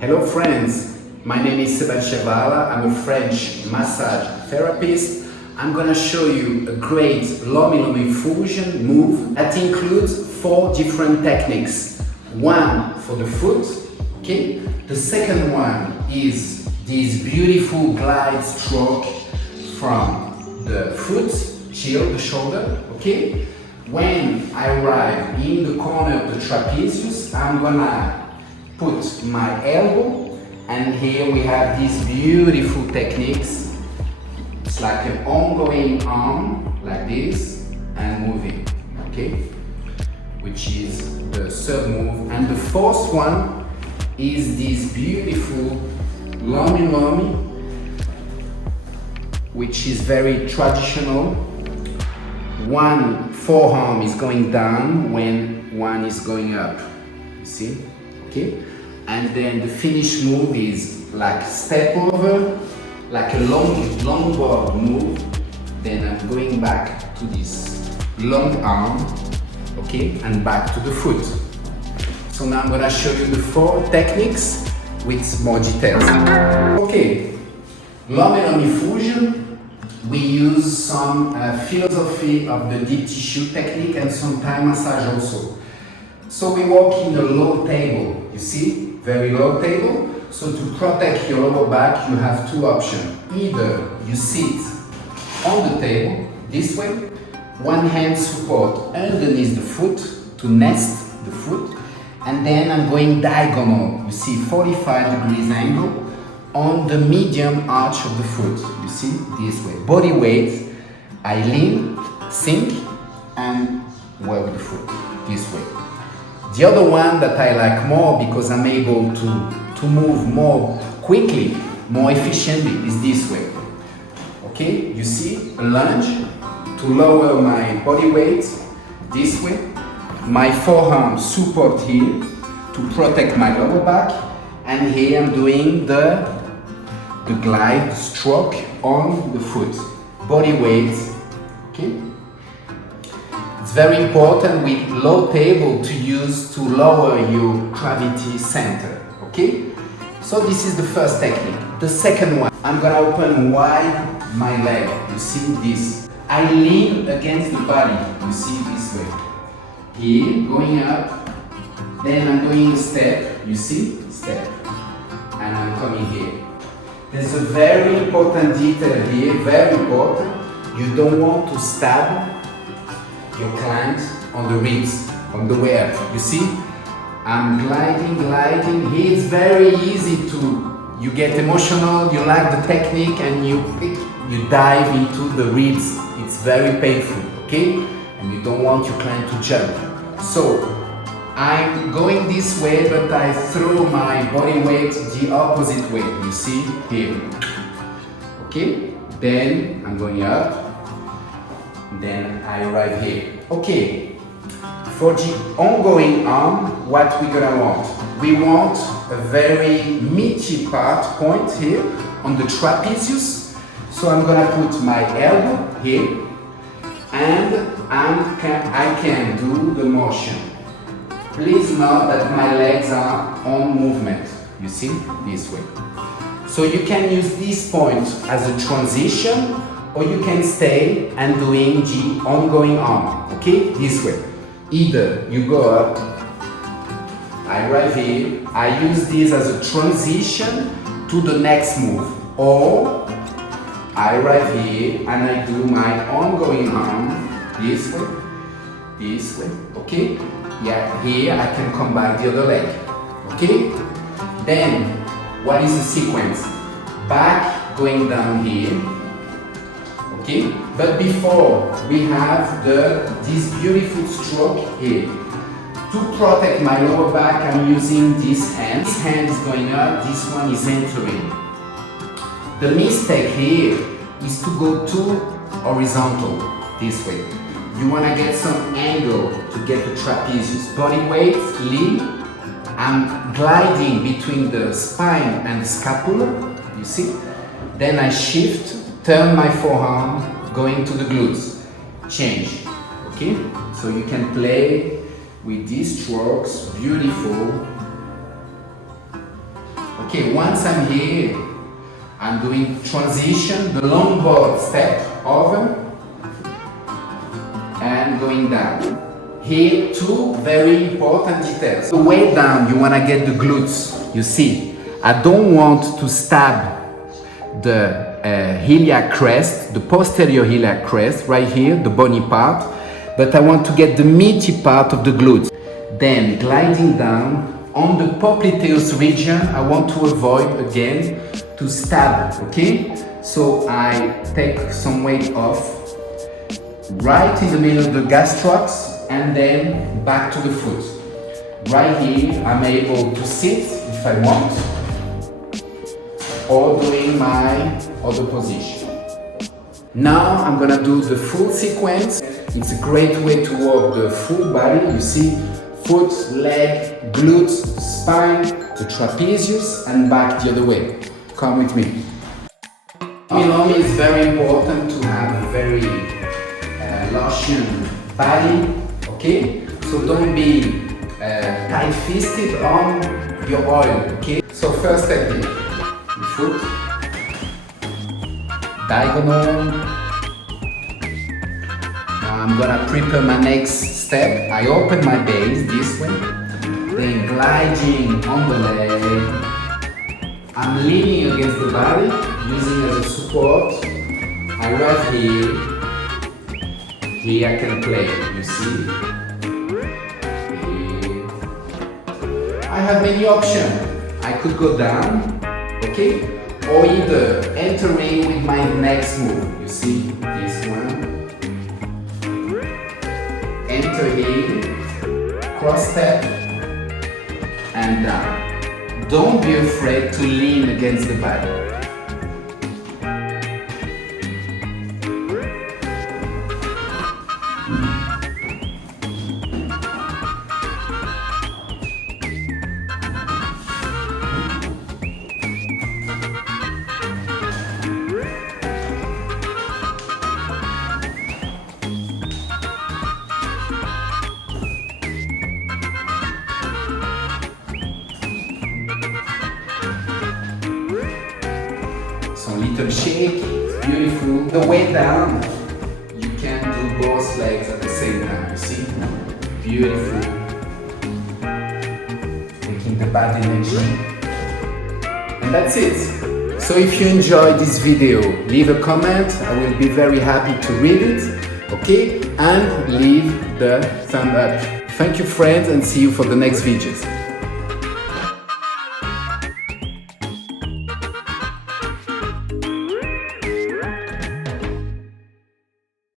Hello friends, my name is Sebastien. I'm a French massage therapist. I'm gonna show you a great LomiLomi Fusion move that includes 4 different techniques. One for the foot, okay? The second one is this beautiful glide stroke from the foot till the shoulder, okay? When I arrive in the corner of the trapezius, I'm gonna put my elbow, and here we have these beautiful techniques. It's like an ongoing arm, like this, and moving, okay? Which is the third move. And the fourth one is this beautiful LomiLomi, which is very traditional. One forearm is going down when one is going up, you see? Okay? And then the finish move is like step over, like a longboard move. Then I'm going back to this long arm, okay? And back to the foot. So now I'm gonna show you the 4 techniques with more details. Okay, LomiLomi Fusion, we use some philosophy of the deep tissue technique and some Thai massage also. So we walk in a low table, you see? Very low table. So to protect your lower back, you have 2 options. Either you sit on the table, this way, one hand support underneath the foot to nest the foot, and then I'm going diagonal, you see, 45 degrees angle on the medium arch of the foot, you see, this way. Body weight, I lean, sink, and work the foot, this way. The other one that I like more, because I'm able to move more quickly, more efficiently, is this way. Okay, you see, a lunge to lower my body weight, this way. My forearm support here to protect my lower back, and here I'm doing the glide stroke on the foot. Body weight, okay? It's very important with low table to use to lower your gravity center, okay? So this is the first technique. The second one, I'm gonna open wide my leg, you see this. I lean against the body, you see this way. Here, going up, then I'm doing a step, you see, step, and I'm coming here. There's a very important detail here, very important. You don't want to stab your client on the ribs, on the way up. You see, I'm gliding. Here it's very easy you get emotional, you like the technique, and you dive into the ribs. It's very painful, okay? And you don't want your client to jump. So I'm going this way, but I throw my body weight the opposite way. You see here, okay? Then I'm going up. Then I arrive here. Okay, for the ongoing arm, what we're gonna want? We want a very meaty point here on the trapezius. So I'm gonna put my elbow here, and I can do the motion. Please note that my legs are on movement. You see, this way. So you can use this point as a transition, or you can stay and doing the ongoing arm, okay? This way. Either you go up, I arrive here, I use this as a transition to the next move, or I arrive here and I do my ongoing arm this way, okay? Yeah, here I can come back the other leg, okay? Then, what is the sequence? Back, going down here, okay? But before, we have this beautiful stroke here. To protect my lower back, I'm using this hand. This hand is going up, this one is entering. The mistake here is to go too horizontal, this way. You want to get some angle to get the trapezius. Body weight, lean. I'm gliding between the spine and the scapula, you see? Then I shift, turn my forearm, going to the glutes. Change, okay? So you can play with these strokes, beautiful. Okay, once I'm here, I'm doing transition, the longboard step over and going down. Here, two very important details. The way down, you want to get the glutes, you see. I don't want to stab the iliac crest, the posterior iliac crest, right here, the bony part, but I want to get the meaty part of the glutes. Then gliding down on the popliteus region, I want to avoid again to stab, okay? So I take some weight off, right in the middle of the gastrocs, and then back to the foot. Right here, I'm able to sit if I want, or doing my other position. Now I'm gonna do the full sequence. It's a great way to work the full body. You see, foot, leg, glutes, spine, the trapezius, and back the other way. Come with me. LomiLomi is very important to have a very lotion body, okay? So don't be tight-fisted on your oil, okay? So first technique, the foot, diagonal. Now I'm gonna prepare my next step. I open my base this way, then gliding on the leg. I'm leaning against the body, using as a support. I arrive here. Here I can play, you see. Here. I have many options. I could go down, okay? Or either entering with my next move. You see, this one. Enter here, cross step, and down. Don't be afraid to lean against the body. Little shake, beautiful. The way down, you can do both legs at the same time, you see? Beautiful. Taking the bad energy. And that's it. So if you enjoyed this video, leave a comment. I will be very happy to read it, okay? And leave the thumb up. Thank you friends, and see you for the next videos.